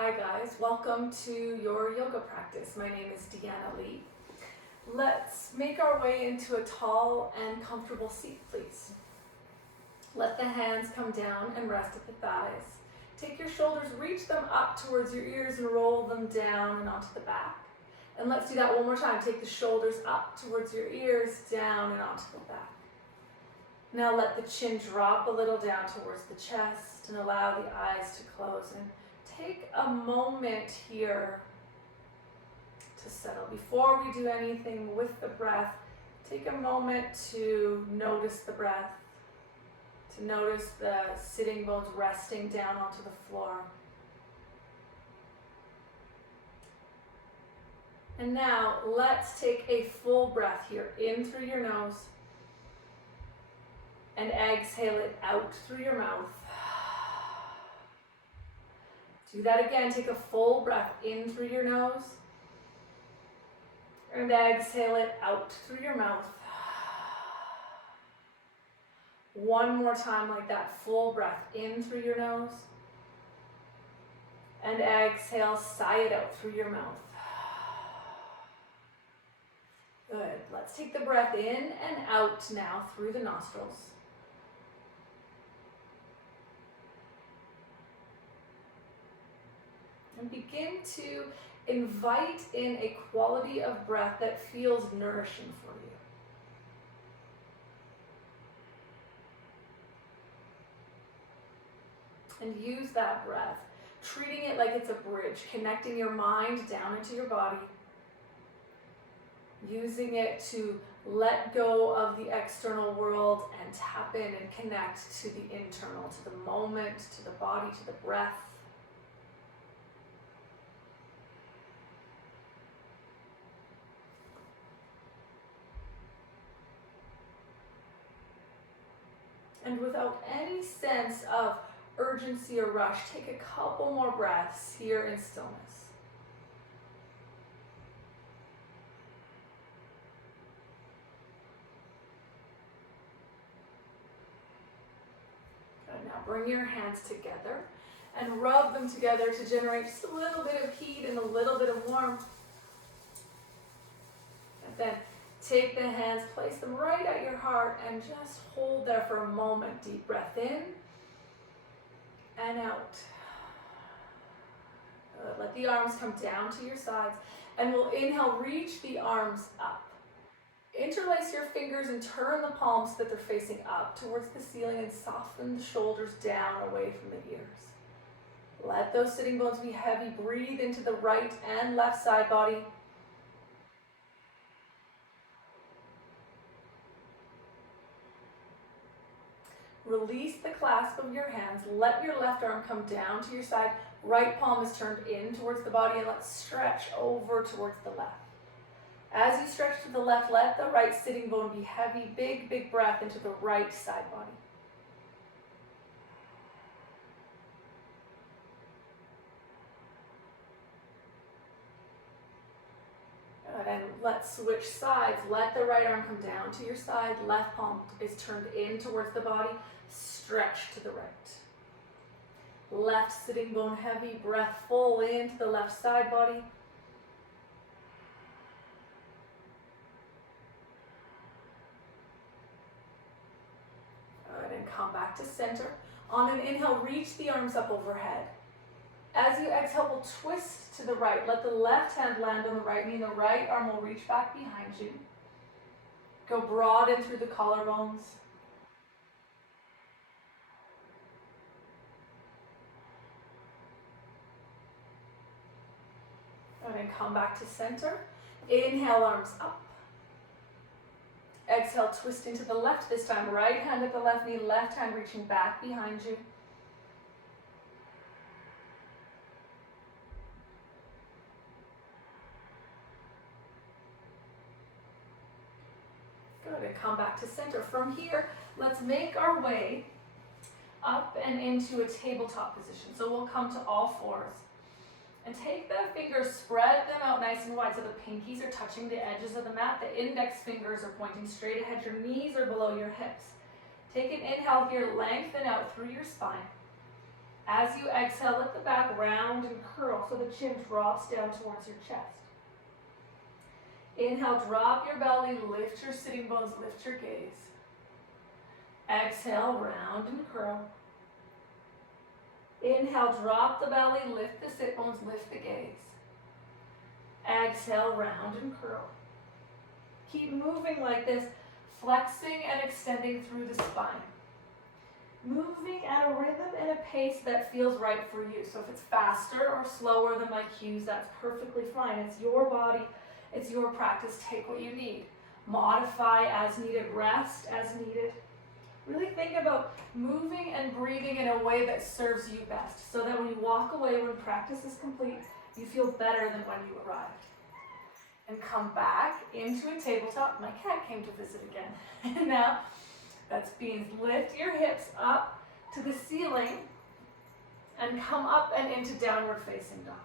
Hi guys, welcome to your yoga practice. My name is Deana Lee. Let's make our way into a tall and comfortable seat, please. Let the hands come down and rest at the thighs. Take your shoulders, reach them up towards your ears and roll them down and onto the back. And let's do that one more time. Take the shoulders up towards your ears, down and onto the back. Now let the chin drop a little down towards the chest and allow the eyes to close. And take a moment here to settle. Before we do anything with the breath, take a moment to notice the breath, to notice the sitting bones resting down onto the floor. And now let's take a full breath here, in through your nose, and exhale it out through your mouth. Do that again. Take a full breath in through your nose and exhale it out through your mouth. One more time like that. Full breath in through your nose and exhale, sigh it out through your mouth. Good. Let's take the breath in and out now through the nostrils. And begin to invite in a quality of breath that feels nourishing for you. And use that breath, treating it like it's a bridge, connecting your mind down into your body, using it to let go of the external world and tap in and connect to the internal, to the moment, to the body, to the breath. And without any sense of urgency or rush, take a couple more breaths here in stillness. Good. Now bring your hands together and rub them together to generate just a little bit of heat and a little bit of warmth. And then take the hands, place them right at your heart, and just hold there for a moment. Deep breath in and out. Good. Let the arms come down to your sides, and we'll inhale, reach the arms up. Interlace your fingers and turn the palms so that they're facing up towards the ceiling, and soften the shoulders down away from the ears. Let those sitting bones be heavy. Breathe into the right and left side body. Release the clasp of your hands. Let your left arm come down to your side. Right palm is turned in towards the body, and let's stretch over towards the left. As you stretch to the left, let the right sitting bone be heavy. Big, big breath into the right side body. Good. And let's switch sides. Let the right arm come down to your side. Left palm is turned in towards the body. Stretch to the right. Left sitting bone heavy, breath full into the left side body. Good, and come back to center. On an inhale, reach the arms up overhead. As you exhale, we'll twist to the right. Let the left hand land on the right knee, and the right arm will reach back behind you. Go broad in through the collarbones. And come back to center. Inhale, arms up. Exhale, twist into the left this time. Right hand at the left knee, left hand reaching back behind you. Good, and come back to center. From here, let's make our way up and into a tabletop position. So we'll come to all fours. And take the fingers, spread them out nice and wide so the pinkies are touching the edges of the mat. The index fingers are pointing straight ahead. Your knees are below your hips. Take an inhale here, lengthen out through your spine. As you exhale, let the back round and curl so the chin drops down towards your chest. Inhale, drop your belly, lift your sitting bones, lift your gaze. Exhale, round and curl. Inhale, drop the belly, lift the sit bones, lift the gaze. Exhale, round and curl. Keep moving like this, flexing and extending through the spine. Moving at a rhythm and a pace that feels right for you. So if it's faster or slower than my cues, that's perfectly fine. It's your body, it's your practice. Take what you need. Modify as needed, rest as needed. Really think about moving and breathing in a way that serves you best, so that when you walk away, when practice is complete, you feel better than when you arrived. And come back into a tabletop. My cat came to visit again. And now, that's beans. Lift your hips up to the ceiling and come up and into downward facing dog.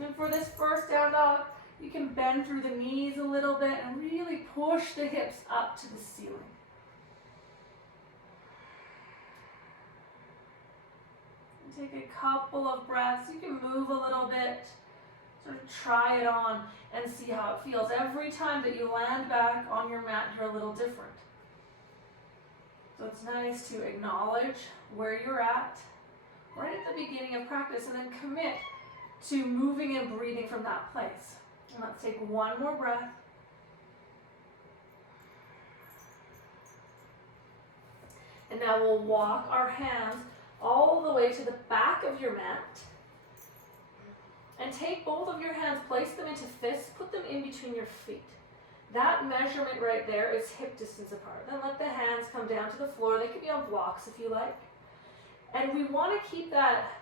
And for this first down dog, you can bend through the knees a little bit and really push the hips up to the ceiling. And take a couple of breaths. You can move a little bit. Sort of try it on and see how it feels. Every time that you land back on your mat, you're a little different. So it's nice to acknowledge where you're at right at the beginning of practice and then commit to moving and breathing from that place. And let's take one more breath. And now we'll walk our hands all the way to the back of your mat. And take both of your hands, place them into fists, put them in between your feet. That measurement right there is hip distance apart. Then let the hands come down to the floor. They could be on blocks if you like. And we want to keep that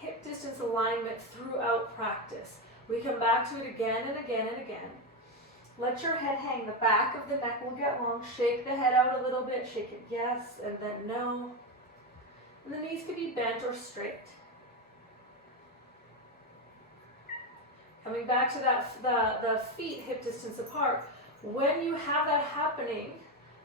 hip distance alignment throughout practice. We come back to it again and again and again. Let your head hang. The back of the neck will get long. Shake the head out a little bit. Shake it yes and then no. And the knees could be bent or straight. Coming back to the feet hip distance apart. When you have that happening,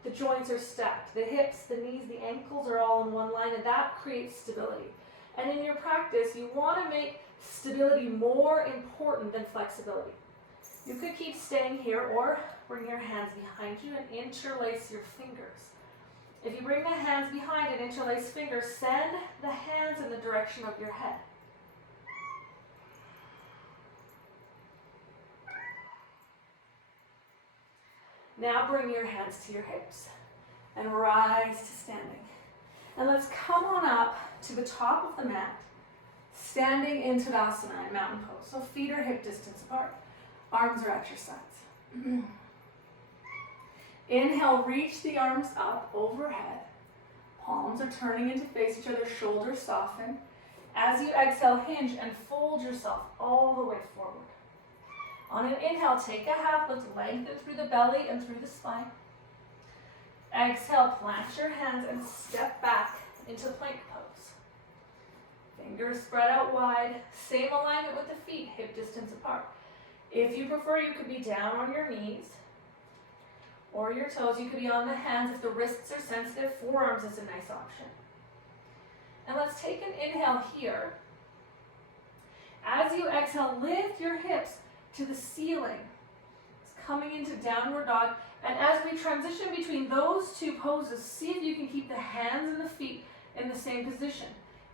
the joints are stacked. The hips, the knees, the ankles are all in one line, and that creates stability. And in your practice, you want to make stability more important than flexibility. You could keep staying here or bring your hands behind you and interlace your fingers. If you bring the hands behind and interlace fingers, send the hands in the direction of your head. Now bring your hands to your hips and rise to standing. And let's come on up to the top of the mat, standing in Savasana, in mountain pose. So feet are hip distance apart. Arms are at your sides. Inhale, reach the arms up overhead. Palms are turning in to face each other, shoulders soften. As you exhale, hinge and fold yourself all the way forward. On an inhale, take a half lift, lengthen through the belly and through the spine. Exhale, plant your hands and step back into plank pose. Fingers spread out wide, same alignment with the feet, hip distance apart. If you prefer, you could be down on your knees or your toes. You could be on the hands. If the wrists are sensitive, forearms is a nice option. And let's take an inhale here. As you exhale, lift your hips to the ceiling. It's coming into downward dog. And as we transition between those two poses, see if you can keep the hands and the feet in the same position.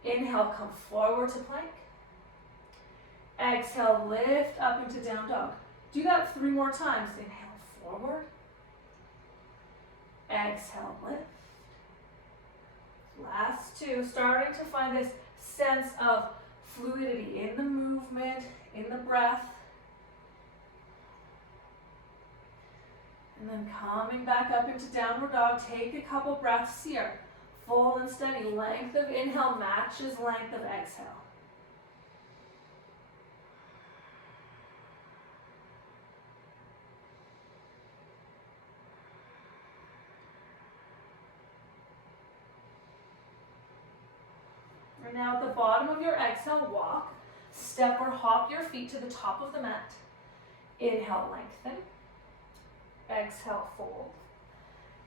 Inhale, come forward to plank. Exhale, lift up into down dog. Do that 3 more times. Inhale, forward. Exhale, lift. Last 2, starting to find this sense of fluidity in the movement, in the breath. And then coming back up into downward dog, take a couple breaths here. Full and steady. Length of inhale matches length of exhale. And now at the bottom of your exhale, walk, step or hop your feet to the top of the mat. Inhale, lengthen. Exhale, fold.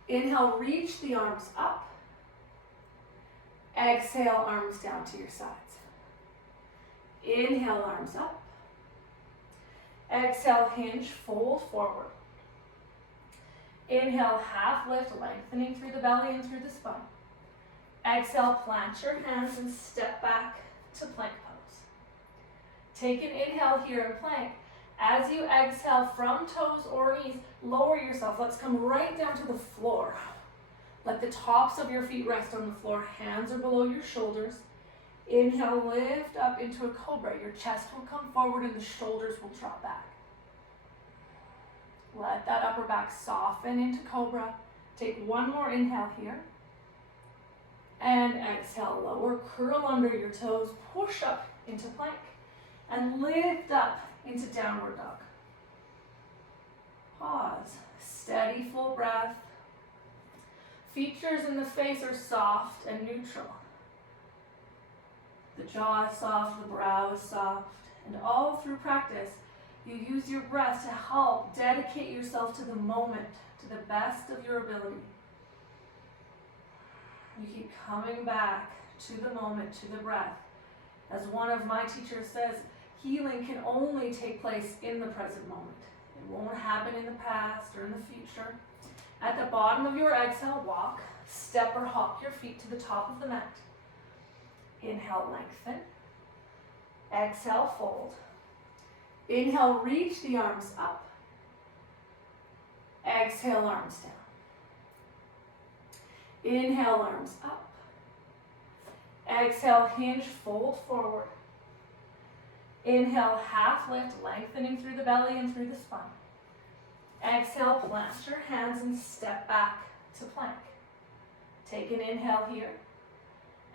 Inhale, reach the arms up. Exhale, arms down to your sides. Inhale, arms up. Exhale, hinge, fold forward. Inhale, half lift, lengthening through the belly and through the spine. Exhale, plant your hands and step back to plank pose. Take an inhale here in plank. As you exhale from toes or knees, lower yourself. Let's come right down to the floor. Let the tops of your feet rest on the floor. Hands are below your shoulders. Inhale, lift up into a cobra. Your chest will come forward and the shoulders will drop back. Let that upper back soften into cobra. Take one more inhale here. And exhale, lower, curl under your toes, push up into plank, and lift up into downward dog. Pause, steady, full breath. Features in the face are soft and neutral. The jaw is soft, the brow is soft, and all through practice, you use your breath to help dedicate yourself to the moment, to the best of your ability. You keep coming back to the moment, to the breath. As one of my teachers says, healing can only take place in the present moment. It won't happen in the past or in the future. At the bottom of your exhale, walk, step or hop your feet to the top of the mat. Inhale, lengthen. Exhale, fold. Inhale, reach the arms up. Exhale, arms down. Inhale, arms up. Exhale, hinge, fold forward. Inhale, half lift, lengthening through the belly and through the spine. Exhale, plant your hands and step back to plank. Take an inhale here.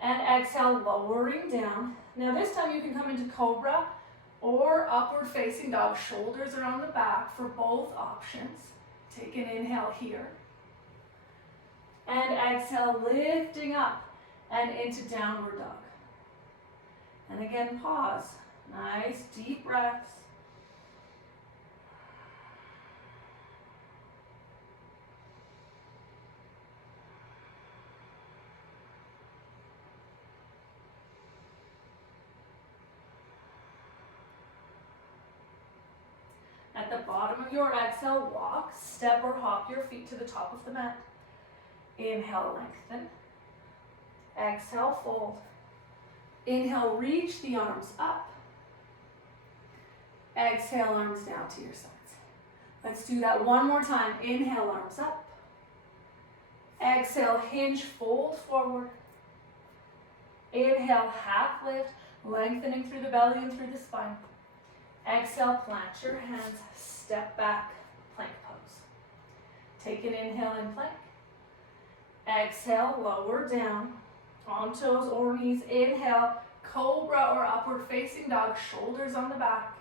And exhale, lowering down. Now this time you can come into cobra or upward facing dog. Shoulders are on the back for both options. Take an inhale here. And exhale, lifting up and into downward dog. And again, pause. Nice deep breaths. At the bottom of your exhale, walk, step or hop your feet to the top of the mat. Inhale, lengthen. Exhale, fold. Inhale, reach the arms up. Exhale, arms down to your sides. Let's do that one more time. Inhale, arms up. Exhale, hinge, fold forward. Inhale, half lift, lengthening through the belly and through the spine. Exhale, plant your hands, step back, plank pose. Take an inhale in plank. Exhale, lower down, on toes or knees. Inhale, cobra or upward facing dog, shoulders on the back.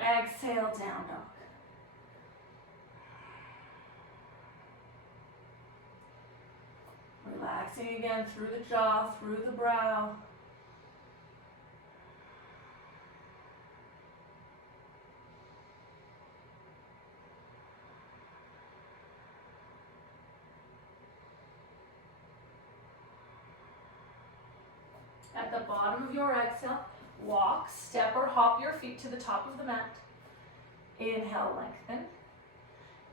Exhale, down dog. Relaxing again through the jaw, through the brow. At the bottom of your exhale, walk, step or hop your feet to the top of the mat. Inhale, lengthen.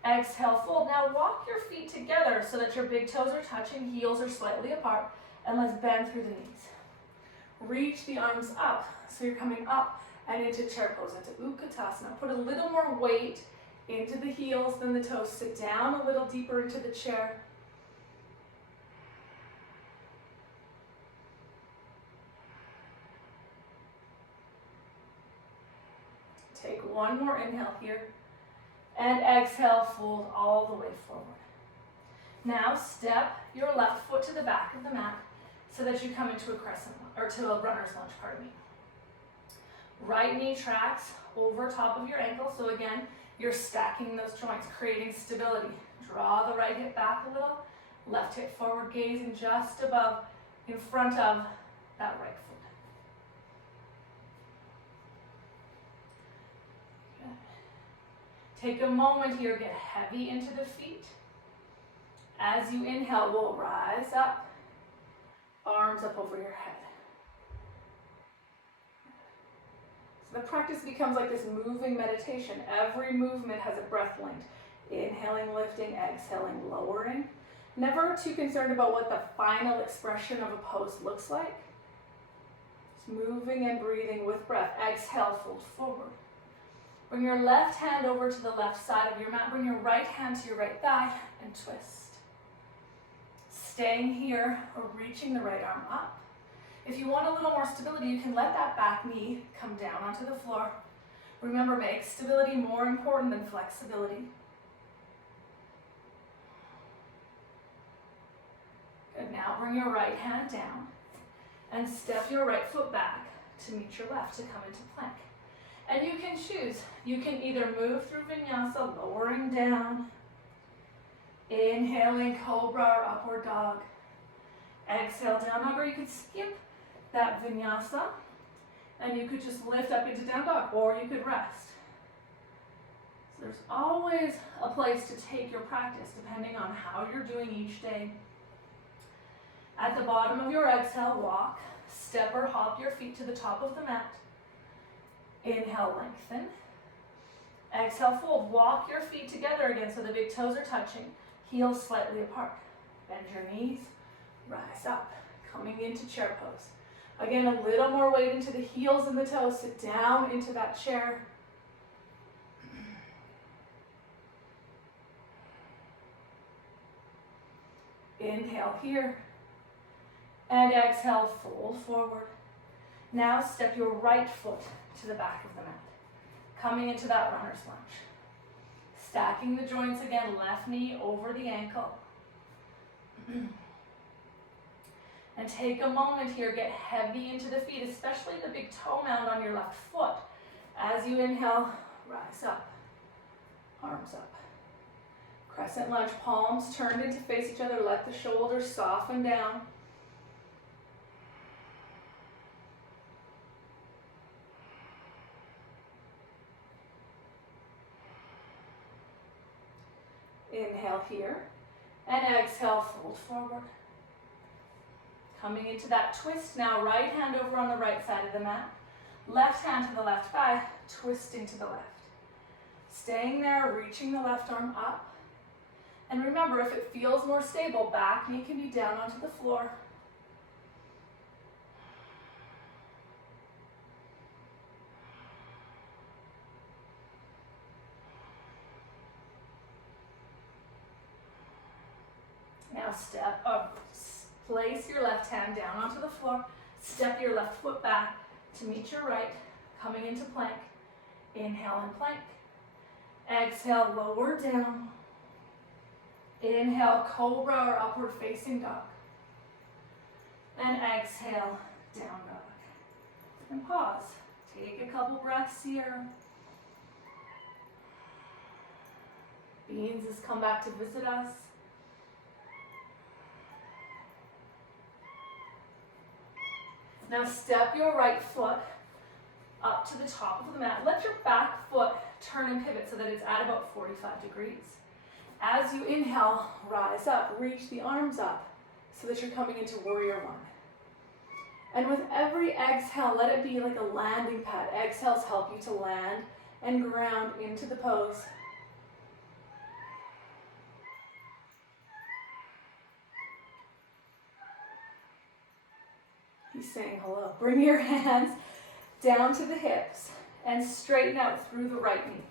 Exhale, fold. Now walk your feet together so that your big toes are touching, heels are slightly apart, and let's bend through the knees. Reach the arms up, so you're coming up and into chair pose, into Utkatasana. Put a little more weight into the heels than the toes. Sit down a little deeper into the chair. Take one more inhale here. And exhale, fold all the way forward. Now step your left foot to the back of the mat so that you come into a crescent, or to a runner's lunge, pardon me. Right knee tracks over top of your ankle. So again, you're stacking those joints, creating stability. Draw the right hip back a little, left hip forward, gazing just above, in front of that right foot. Take a moment here, get heavy into the feet. As you inhale, we'll rise up. arms up over your head. So the practice becomes like this moving meditation. Every movement has a breath linked. Inhaling, lifting, exhaling, lowering. Never too concerned about what the final expression of a pose looks like. Just moving and breathing with breath. Exhale, fold forward. Bring your left hand over to the left side of your mat. Bring your right hand to your right thigh and twist. Staying here or reaching the right arm up. If you want a little more stability, you can let that back knee come down onto the floor. Remember, make stability more important than flexibility. Good, now bring your right hand down and step your right foot back to meet your left to come into plank. And you can choose. You can either move through vinyasa, lowering down, inhaling cobra or upward dog, exhale down dog, or you could skip that vinyasa and you could just lift up into down dog, or you could rest. So there's always a place to take your practice depending on how you're doing each day. At the bottom of your exhale, walk, step or hop your feet to the top of the mat. Inhale, lengthen. Exhale, fold. Walk your feet together again so the big toes are touching. Heels slightly apart. Bend your knees, rise up. Coming into chair pose. Again, a little more weight into the heels and the toes. Sit down into that chair. Inhale here. And exhale, fold forward. Now step your right foot to the back of the mat. Coming into that runner's lunge. Stacking the joints again, left knee over the ankle. And take a moment here, get heavy into the feet, especially the big toe mound on your left foot. As you inhale, rise up, arms up. Crescent lunge, palms turned in to face each other, let the shoulders soften down. Inhale here, and exhale, fold forward. Coming into that twist now, right hand over on the right side of the mat, left hand to the left thigh, twisting to the left. Staying there, reaching the left arm up. And remember, if it feels more stable, back knee can be down onto the floor. Now step up, place your left hand down onto the floor, step your left foot back to meet your right, coming into plank. Inhale and plank. Exhale, lower down. Inhale, cobra or upward facing dog. And exhale, down dog. And pause. Take a couple breaths here. Beans has come back to visit us. Now step your right foot up to the top of the mat. Let your back foot turn and pivot so that it's at about 45 degrees. As you inhale, rise up, reach the arms up so that you're coming into warrior one. And with every exhale, let it be like a landing pad. Exhales help you to land and ground into the pose. He's saying hello. Bring your hands down to the hips and straighten out through the right knee.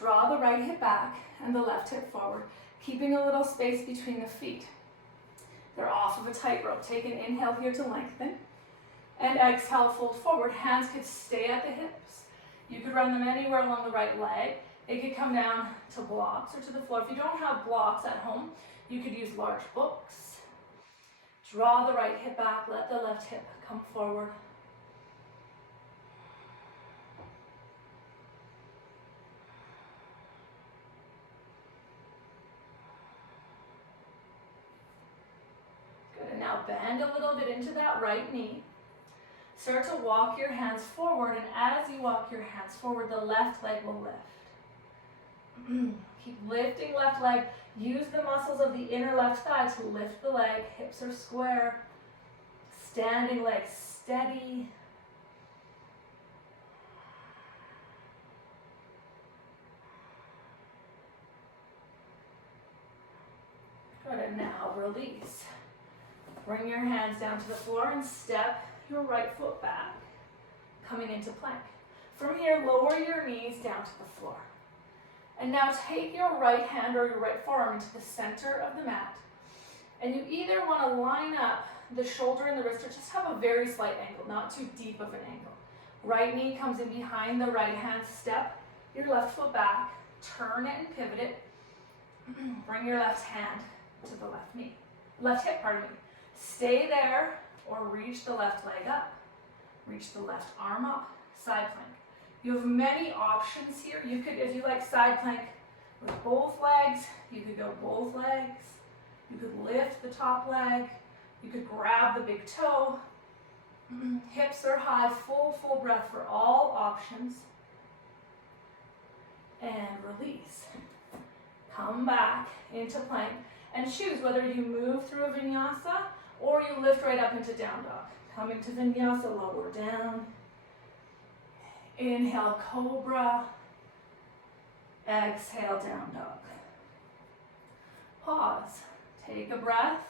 Draw the right hip back and the left hip forward, keeping a little space between the feet. They're off of a tightrope. Take an inhale here to lengthen. And exhale, fold forward. Hands could stay at the hips. You could run them anywhere along the right leg. It could come down to blocks or to the floor. If you don't have blocks at home, you could use large books. Draw the right hip back, let the left hip come forward. Good, and now bend a little bit into that right knee. Start to walk your hands forward, and as you walk your hands forward, the left leg will lift. Keep lifting left leg. Use the muscles of the inner left thigh to lift the leg. Hips are square. Standing legs steady. Good, and now release. Bring your hands down to the floor and step your right foot back, coming into plank. From here, lower your knees down to the floor. And now take your right hand or your right forearm into the center of the mat. And you either want to line up the shoulder and the wrist or just have a very slight angle, not too deep of an angle. Right knee comes in behind the right hand, step your left foot back, turn it and pivot it. Bring your left hand to the left hip, pardon me. Stay there or reach the left leg up. Reach the left arm up, side plank. You have many options here. You could, if you like side plank with both legs, you could go both legs. You could lift the top leg. You could grab the big toe. Hips are high, full breath for all options. And release. Come back into plank and choose whether you move through a vinyasa or you lift right up into down dog. Coming to vinyasa, lower down. Inhale, cobra. Exhale, down dog. Pause. Take a breath.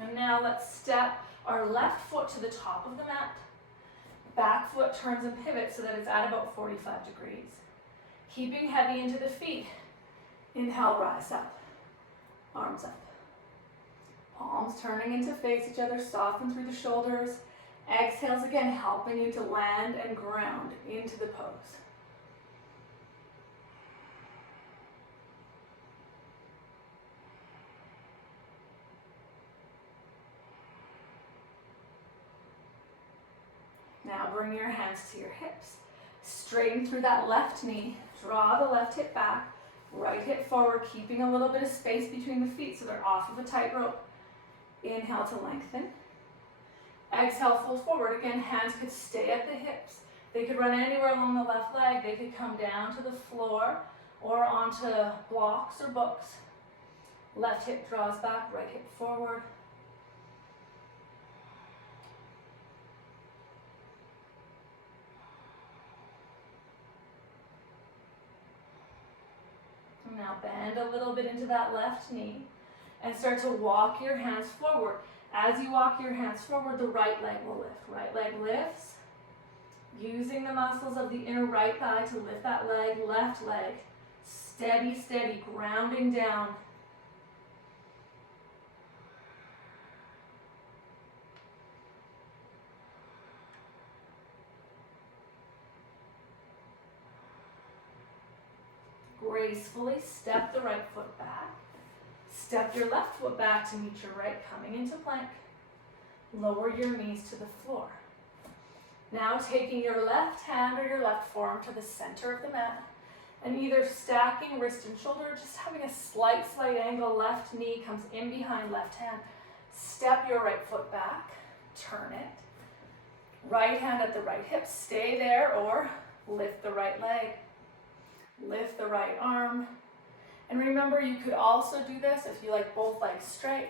And now let's step our left foot to the top of the mat. Back foot turns and pivots so that it's at about 45 degrees. Keeping heavy into the feet. Inhale, rise up. Arms up. Palms turning in to face each other, soften through the shoulders. Exhales again, helping you to land and ground into the pose. Now bring your hands to your hips. Straighten through that left knee. Draw the left hip back. Right hip forward, keeping a little bit of space between the feet so they're off of a tightrope. Inhale to lengthen. Exhale, fold forward. Again, hands could stay at the hips. They could run anywhere along the left leg. They could come down to the floor or onto blocks or books. Left hip draws back, right hip forward. Now bend a little bit into that left knee and start to walk your hands forward. As you walk your hands forward, the right leg will lift. Right leg lifts, using the muscles of the inner right thigh to lift that leg. Left leg, steady, steady, grounding down. Gracefully step the right foot back. Step your left foot back to meet your right, coming into plank. Lower your knees to the floor. Now taking your left hand or your left forearm to the center of the mat and either stacking wrist and shoulder, just having a slight angle. Left knee comes in behind left hand. Step your right foot back, turn it. Right hand at the right hip, stay there or lift the right leg. Lift the right arm. And remember, you could also do this if you like both legs straight.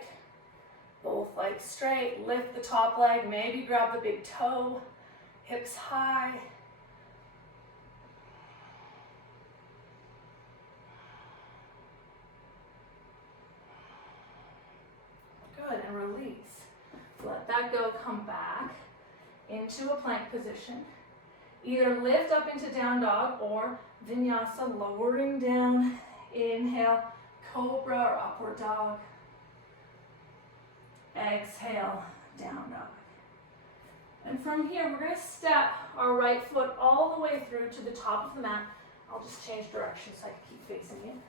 Both legs straight. Lift the top leg. Maybe grab the big toe. Hips high. Good, and release. Let that go. Come back into a plank position. Either lift up into down dog or vinyasa, lowering down. Inhale, cobra or upward dog. Exhale, down dog. And from here, we're going to step our right foot all the way through to the top of the mat. I'll just change direction so I can keep facing you.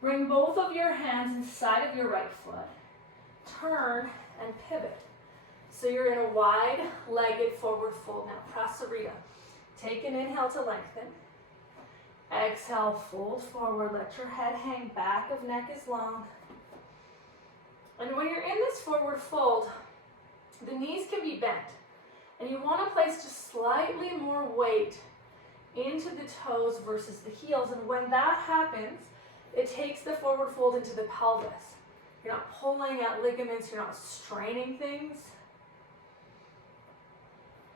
Bring both of your hands inside of your right foot. Turn and pivot. So you're in a wide-legged forward fold. Now, prasarita. Take an inhale to lengthen. Exhale, fold forward. Let your head hang. Back of neck is long. And when you're in this forward fold, the knees can be bent. And you want to place just slightly more weight into the toes versus the heels. And when that happens, it takes the forward fold into the pelvis. You're not pulling at ligaments, you're not straining things.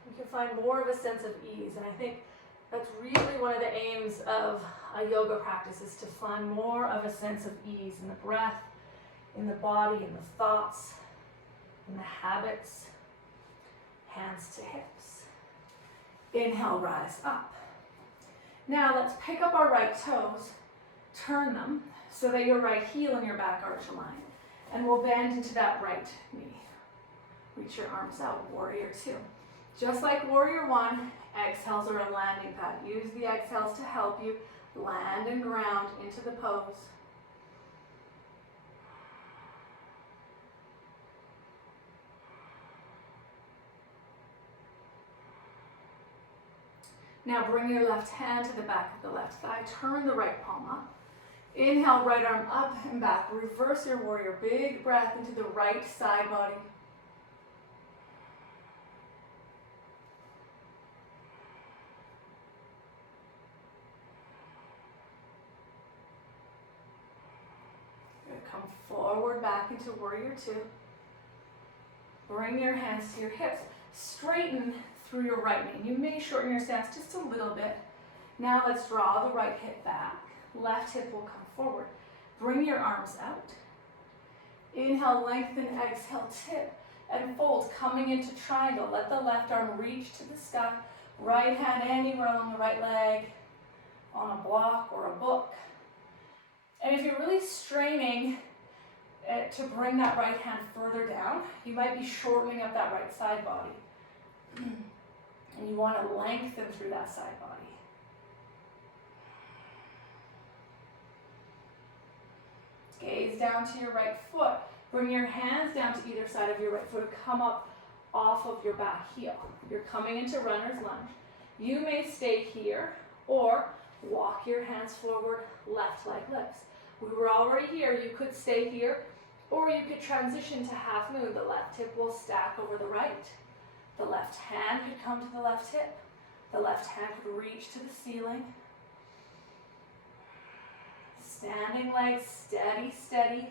You can find more of a sense of ease. And I think that's really one of the aims of a yoga practice, is to find more of a sense of ease in the breath, in the body, in the thoughts, in the habits. Hands to hips. Inhale, rise up. Now let's pick up our right toes, turn them so that your right heel and your back arch align. And we'll bend into that right knee. Reach your arms out, warrior two. Just like warrior one, exhales are a landing pad. Use the exhales to help you land and ground into the pose. Now bring your left hand to the back of the left thigh. Turn the right palm up. Inhale, right arm up and back. Reverse your warrior. Big breath into the right side body. Come forward back into warrior two. Bring your hands to your hips. Straighten through your right knee. You may shorten your stance just a little bit. Now let's draw the right hip back. Left hip will come forward. Bring your arms out. Inhale, lengthen, exhale, tip and fold, coming into triangle. Let the left arm reach to the sky. Right hand anywhere along the right leg, on a block or a book. And if you're really straining to bring that right hand further down, you might be shortening up that right side body. And you want to lengthen through that side body. Gaze down to your right foot. Bring your hands down to either side of your right foot. Come up off of your back heel. You're coming into runner's lunge. You may stay here or walk your hands forward, left leg lifts. We were already here. You could stay here or you could transition to half moon. The left hip will stack over the right. The left hand could come to the left hip. The left hand could reach to the ceiling. Standing legs, steady, steady.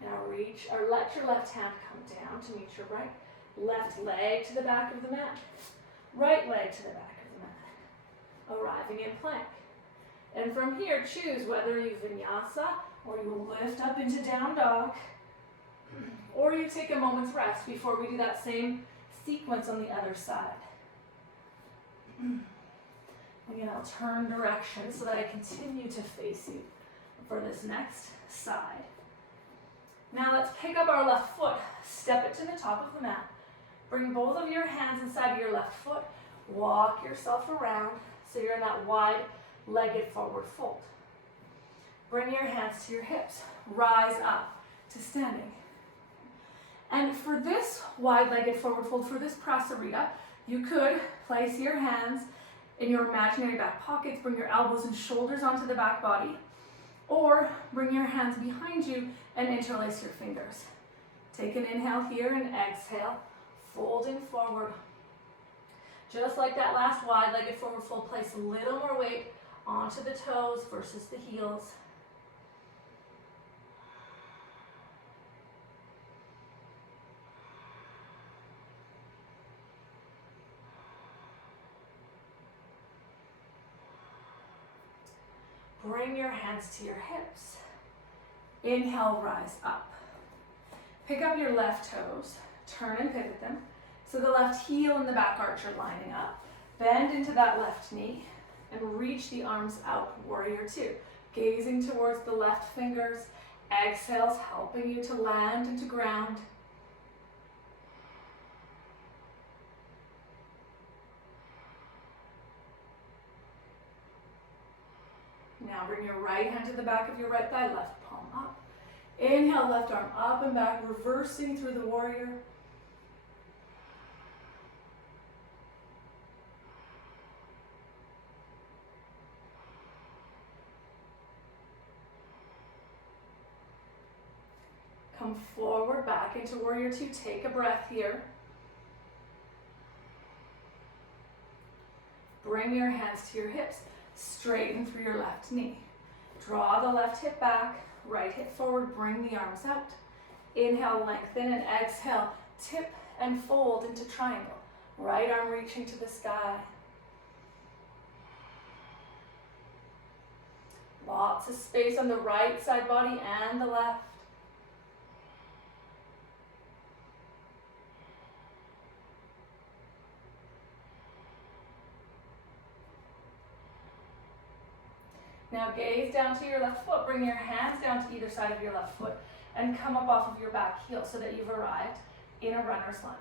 Now reach, or let your left hand come down to meet your right. Left leg to the back of the mat. Right leg to the back of the mat. Arriving in plank. And from here, choose whether you vinyasa or you lift up into down dog, or you take a moment's rest before we do that same sequence on the other side. Again, I'll turn direction so that I continue to face you for this next side. Now let's pick up our left foot, step it to the top of the mat. Bring both of your hands inside of your left foot. Walk yourself around so you're in that wide-legged forward fold. Bring your hands to your hips. Rise up to standing. And for this wide-legged forward fold, for this prasarita, you could place your hands in your imaginary back pockets, bring your elbows and shoulders onto the back body, or bring your hands behind you and interlace your fingers. Take an inhale here and exhale, folding forward. Just like that last wide-legged forward fold, place a little more weight onto the toes versus the heels. Bring your hands to your hips. Inhale, rise up. Pick up your left toes, turn and pivot them. So the left heel and the back arch are lining up. Bend into that left knee and reach the arms out, warrior two. Gazing towards the left fingers. Exhales helping you to land and to ground. Now bring your right hand to the back of your right thigh, left palm up. Inhale, left arm up and back, reversing through the warrior. Come forward, back into warrior two. Take a breath here. Bring your hands to your hips. Straighten through your left knee. Draw the left hip back, right hip forward, bring the arms out. Inhale, lengthen, and exhale, tip and fold into triangle. Right arm reaching to the sky. Lots of space on the right side body and the left. Now gaze down to your left foot. Bring your hands down to either side of your left foot and come up off of your back heel so that you've arrived in a runner's lunge.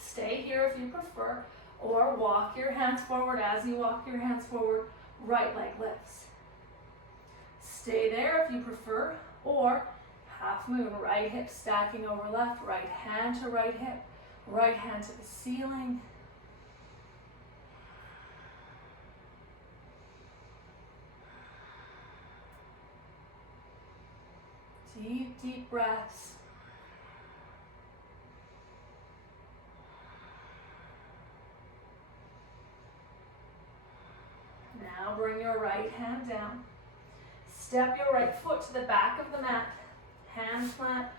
Stay here if you prefer, or walk your hands forward. As you walk your hands forward, right leg lifts. Stay there if you prefer, or half moon, right hip stacking over left, right hand to right hip, right hand to the ceiling. Deep, deep breaths. Now bring your right hand down. Step your right foot to the back of the mat. Hands flat.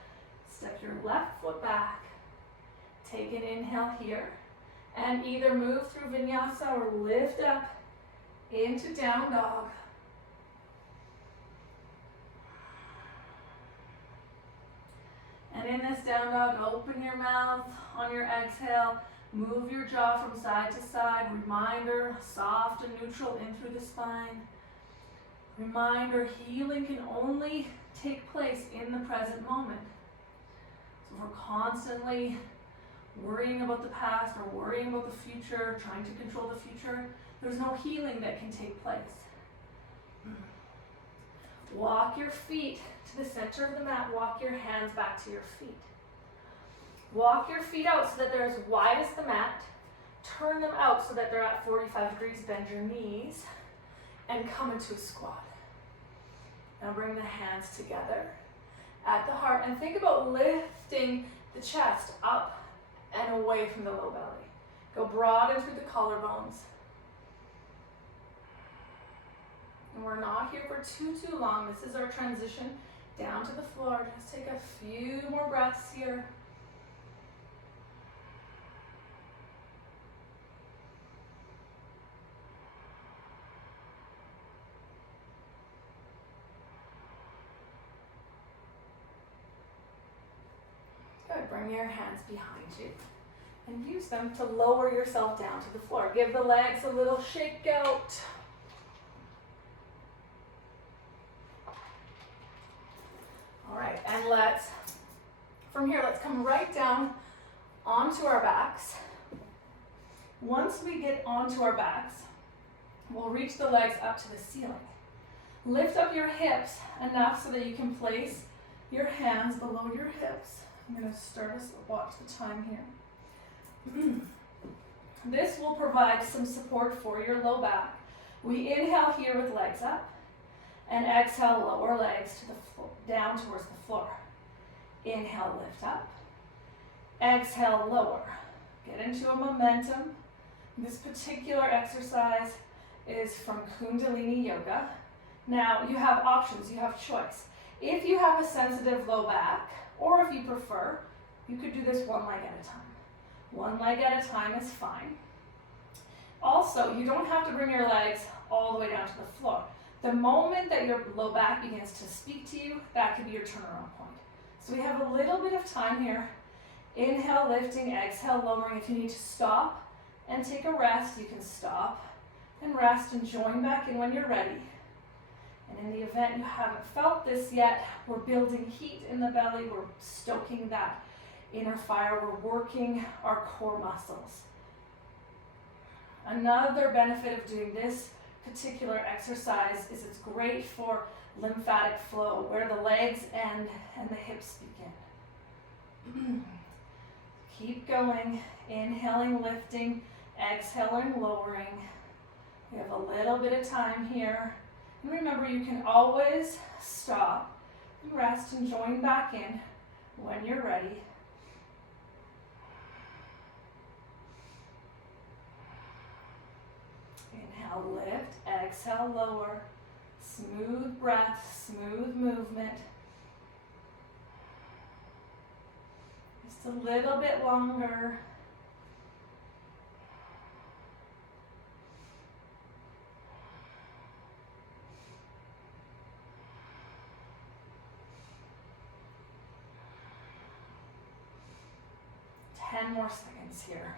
Step your left foot back. Take an inhale here. And either move through vinyasa or lift up into down dog. And in this down dog, open your mouth on your exhale. Move your jaw from side to side. Reminder, soft and neutral in through the spine. Reminder, healing can only take place in the present moment. So if we're constantly worrying about the past or worrying about the future, trying to control the future, there's no healing that can take place. Walk your feet to the center of the mat. Walk your hands back to your feet. Walk your feet out so that they're as wide as the mat. Turn them out so that they're at 45 degrees. Bend your knees and come into a squat. Now bring the hands together at the heart and think about lifting the chest up and away from the low belly. Go broad and through the collarbones. And we're not here for too long. This is our transition down to the floor. Just take a few more breaths here. Good. Bring your hands behind you and use them to lower yourself down to the floor. Give the legs a little shake out. All right, and from here, let's come right down onto our backs. Once we get onto our backs, we'll reach the legs up to the ceiling. Lift up your hips enough so that you can place your hands below your hips. I'm going to start us, watch the time here. This will provide some support for your low back. We inhale here with legs up. And exhale, lower legs to the floor, down towards the floor. Inhale, lift up. Exhale, lower. Get into a momentum. This particular exercise is from Kundalini Yoga. Now, you have options, you have choice. If you have a sensitive low back, or if you prefer, you could do this one leg at a time. One leg at a time is fine. Also, you don't have to bring your legs all the way down to the floor. The moment that your low back begins to speak to you, that could be your turnaround point. So we have a little bit of time here. Inhale, lifting, exhale, lowering. If you need to stop and take a rest, you can stop and rest and join back in when you're ready. And in the event you haven't felt this yet, we're building heat in the belly. We're stoking that inner fire. We're working our core muscles. Another benefit of doing this particular exercise is it's great for lymphatic flow, where the legs end and the hips begin. Keep going, inhaling, lifting, exhaling, lowering. We have a little bit of time here. And remember, you can always stop And rest and join back in when you're ready. Inhale, lift, exhale, lower. Smooth breath, smooth movement. Just a little bit longer. Ten more seconds here.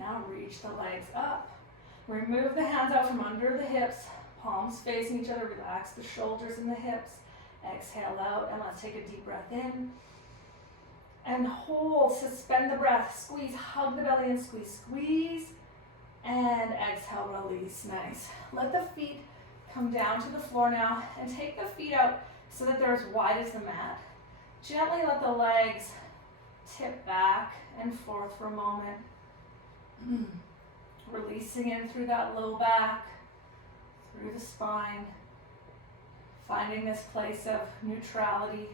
Now reach the legs up. Remove the hands out from under the hips, palms facing each other. Relax the shoulders and the hips. Exhale out, and let's take a deep breath in. And hold, suspend the breath. Squeeze, hug the belly and squeeze, squeeze. And exhale, release, nice. Let the feet come down to the floor now, and take the feet out so that they're as wide as the mat. Gently let the legs tip back and forth for a moment. Releasing in through that low back, through the spine, finding this place of neutrality.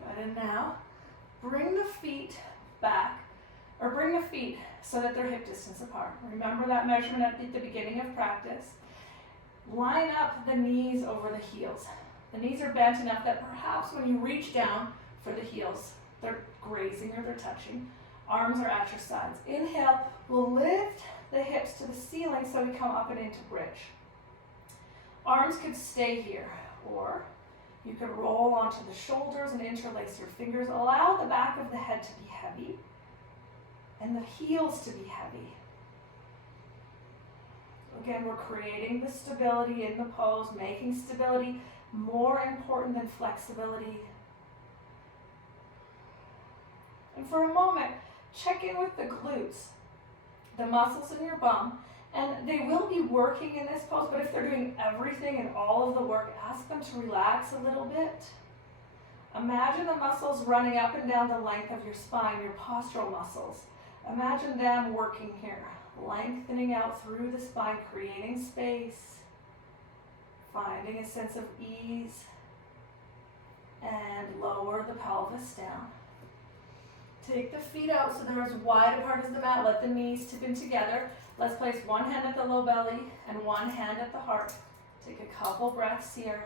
Good, and now bring the feet back, or bring the feet so that they're hip distance apart. Remember that measurement at the beginning of practice. Line up the knees over the heels. The knees are bent enough that perhaps when you reach down for the heels, they're grazing or they're touching. Arms are at your sides. Inhale, we'll lift the hips to the ceiling so we come up and into bridge. Arms could stay here, or you could roll onto the shoulders and interlace your fingers. Allow the back of the head to be heavy and the heels to be heavy. Again, we're creating the stability in the pose, making stability more important than flexibility. And for a moment, check in with the glutes, the muscles in your bum, and they will be working in this pose, but if they're doing everything and all of the work, ask them to relax a little bit. Imagine the muscles running up and down the length of your spine, your postural muscles. Imagine them working here, lengthening out through the spine, creating space, finding a sense of ease, and lower the pelvis down. Take the feet out so they're as wide apart as the mat. Let the knees tip in together. Let's place one hand at the low belly and one hand at the heart. Take a couple breaths here.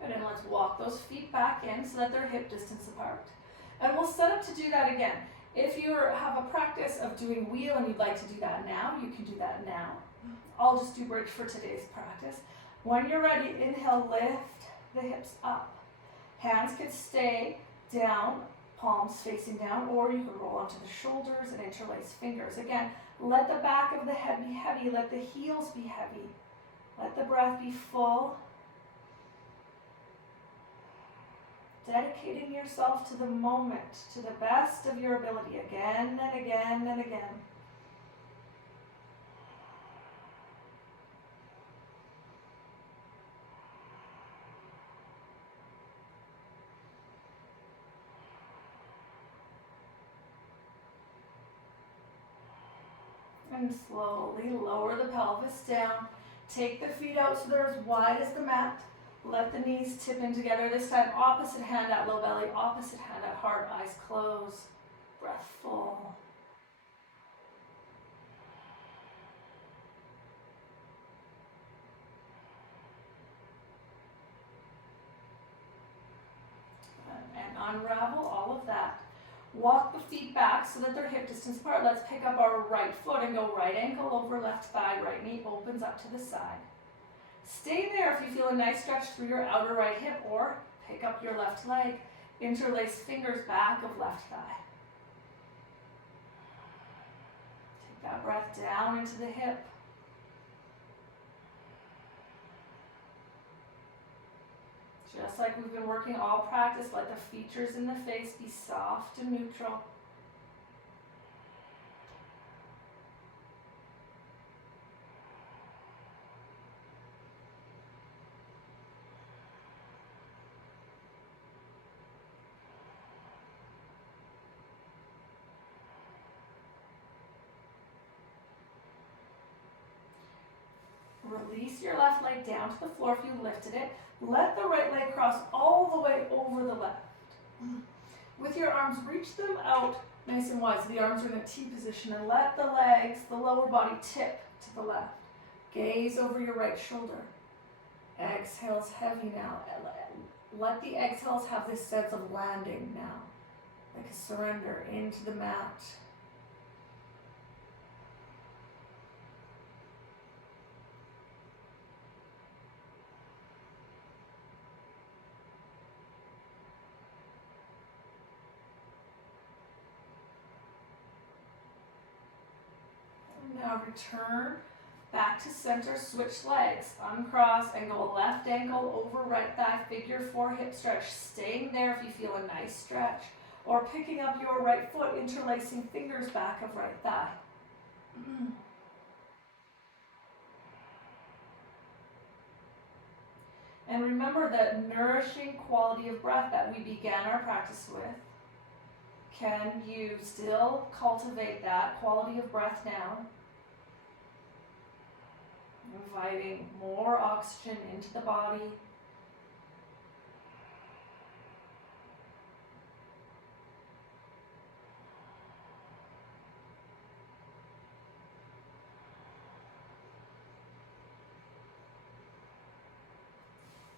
Good, and let's walk those feet back in so that they're hip distance apart. And we'll set up to do that again. If you have a practice of doing wheel and you'd like to do that now, you can do that now. I'll just do bridge for today's practice. When you're ready, inhale, lift the hips up. Hands can stay down, palms facing down, or you can roll onto the shoulders and interlace fingers. Again, let the back of the head be heavy, let the heels be heavy. Let the breath be full. Dedicating yourself to the moment, to the best of your ability, again and again and again. And slowly lower the pelvis down. Take the feet out so they're as wide as the mat. Let the knees tip in together. This time, opposite hand at low belly, opposite hand at heart, eyes closed, breath full. And unravel all of that. Walk the feet back so that they're hip distance apart. Let's pick up our right foot and go right ankle over left thigh, right knee opens up to the side. Stay there if you feel a nice stretch through your outer right hip, or pick up your left leg, interlace fingers back of left thigh. Take that breath down into the hip. Just like we've been working all practice, let the features in the face be soft and neutral. Release your left leg down to the floor if you lifted it. Let the right leg cross all the way over the left. With your arms, reach them out nice and wide so the arms are in a T position, and let the legs, the lower body, tip to the left. Gaze over your right shoulder. Exhales heavy now. Let the exhales have this sense of landing now, like a surrender into the mat. Now return back to center, switch legs, uncross and go left ankle over right thigh, figure 4 hip stretch, staying there if you feel a nice stretch, or picking up your right foot, interlacing fingers back of right thigh. And remember the nourishing quality of breath that we began our practice with. Can you still cultivate that quality of breath now? Inviting more oxygen into the body.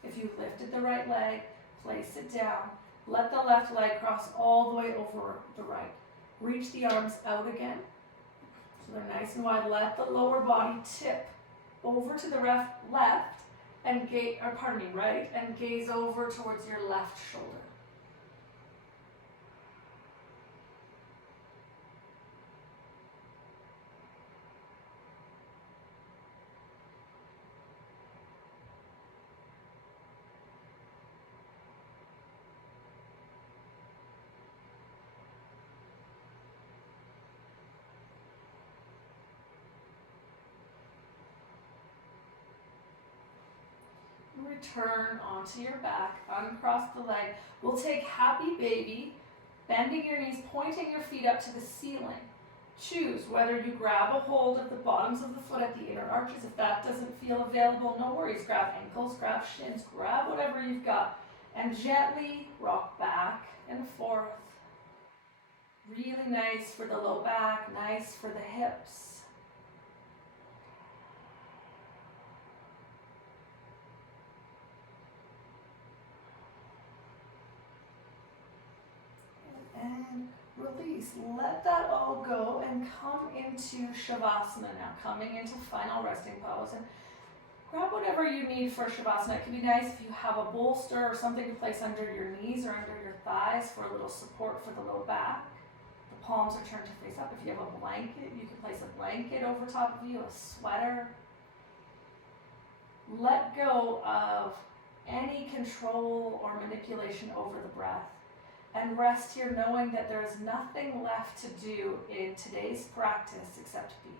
If you lifted the right leg, place it down. Let the left leg cross all the way over the right. Reach the arms out again, so they're nice and wide. Let the lower body tip over to the left and right, and gaze over towards your left shoulder. Return onto your back, uncross the leg. We'll take happy baby, bending your knees, pointing your feet up to the ceiling. Choose whether you grab a hold of the bottoms of the foot at the inner arches. If that doesn't feel available, no worries. Grab ankles, grab shins, grab whatever you've got, and gently rock back and forth. Really nice for the low back, nice for the hips. And release. Let that all go and come into Savasana now, coming into final resting pose. And grab whatever you need for Savasana. It can be nice if you have a bolster or something to place under your knees or under your thighs for a little support for the low back. The palms are turned to face up. If you have a blanket, you can place a blanket over top of you, a sweater. Let go of any control or manipulation over the breath. And rest here knowing that there is nothing left to do in today's practice except be.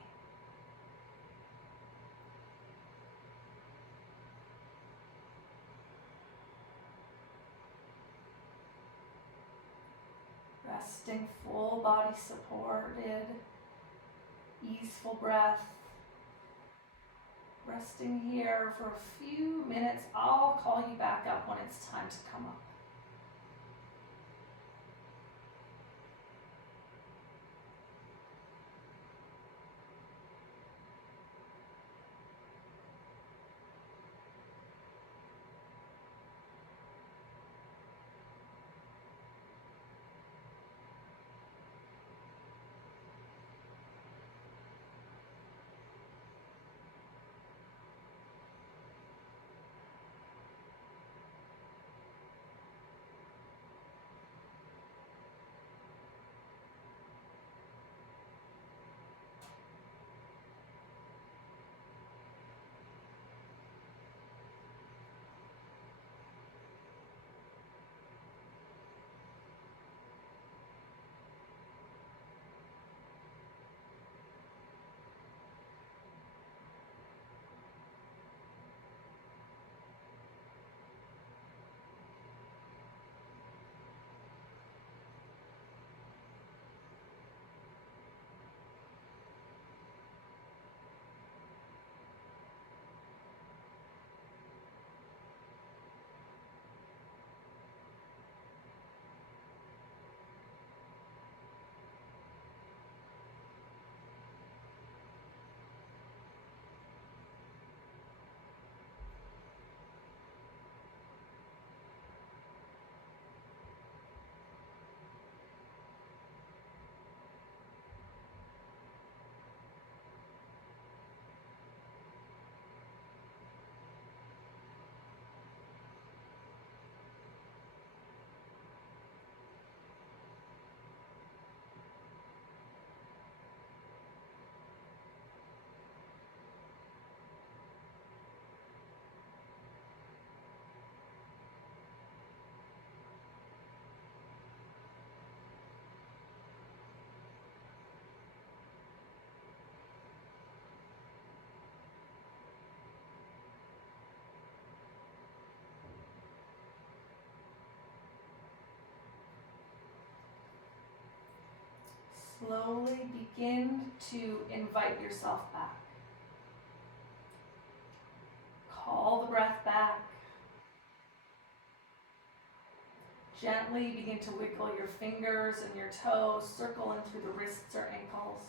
Resting, full body supported, easeful breath. Resting here for a few minutes. I'll call you back up when it's time to come up. Slowly begin to invite yourself back. Call the breath back. Gently begin to wiggle your fingers and your toes, circling through the wrists or ankles.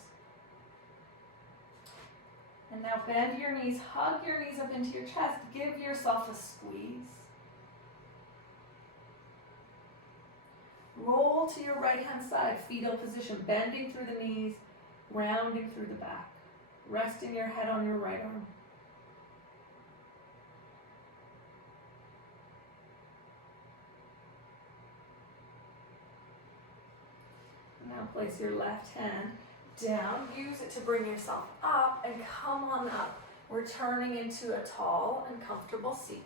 And now bend your knees, hug your knees up into your chest, give yourself a squeeze. Roll to your right hand side, fetal position, bending through the knees, rounding through the back, resting your head on your right arm. Now place your left hand down. Use it to bring yourself up and come on up. We're turning into a tall and comfortable seat.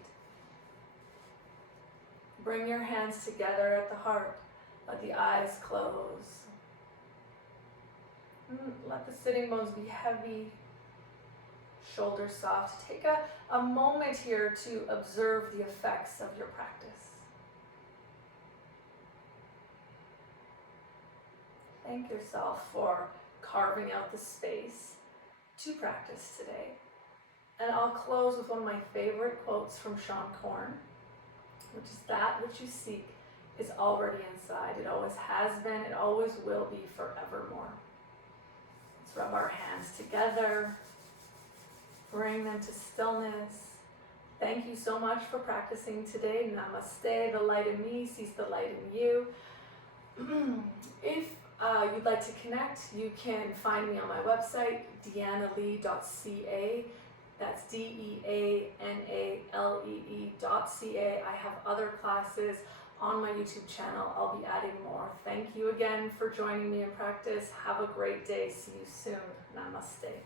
Bring your hands together at the heart. Let the eyes close. Let the sitting bones be heavy, shoulders soft. Take a moment here to observe the effects of your practice. Thank yourself for carving out the space to practice today. And I'll close with one of my favorite quotes from Sean Corn, which is, "That which you seek is already inside. It always has been, it always will be forevermore." Let's rub our hands together, bring them to stillness. Thank you so much for practicing today. Namaste. The light in me sees the light in you. If you'd like to connect, you can find me on my website, deanalee.ca. That's DEANALEE.ca. I have other classes on my YouTube channel. I'll be adding more. Thank you again for joining me in practice. Have a great day. See you soon. Namaste.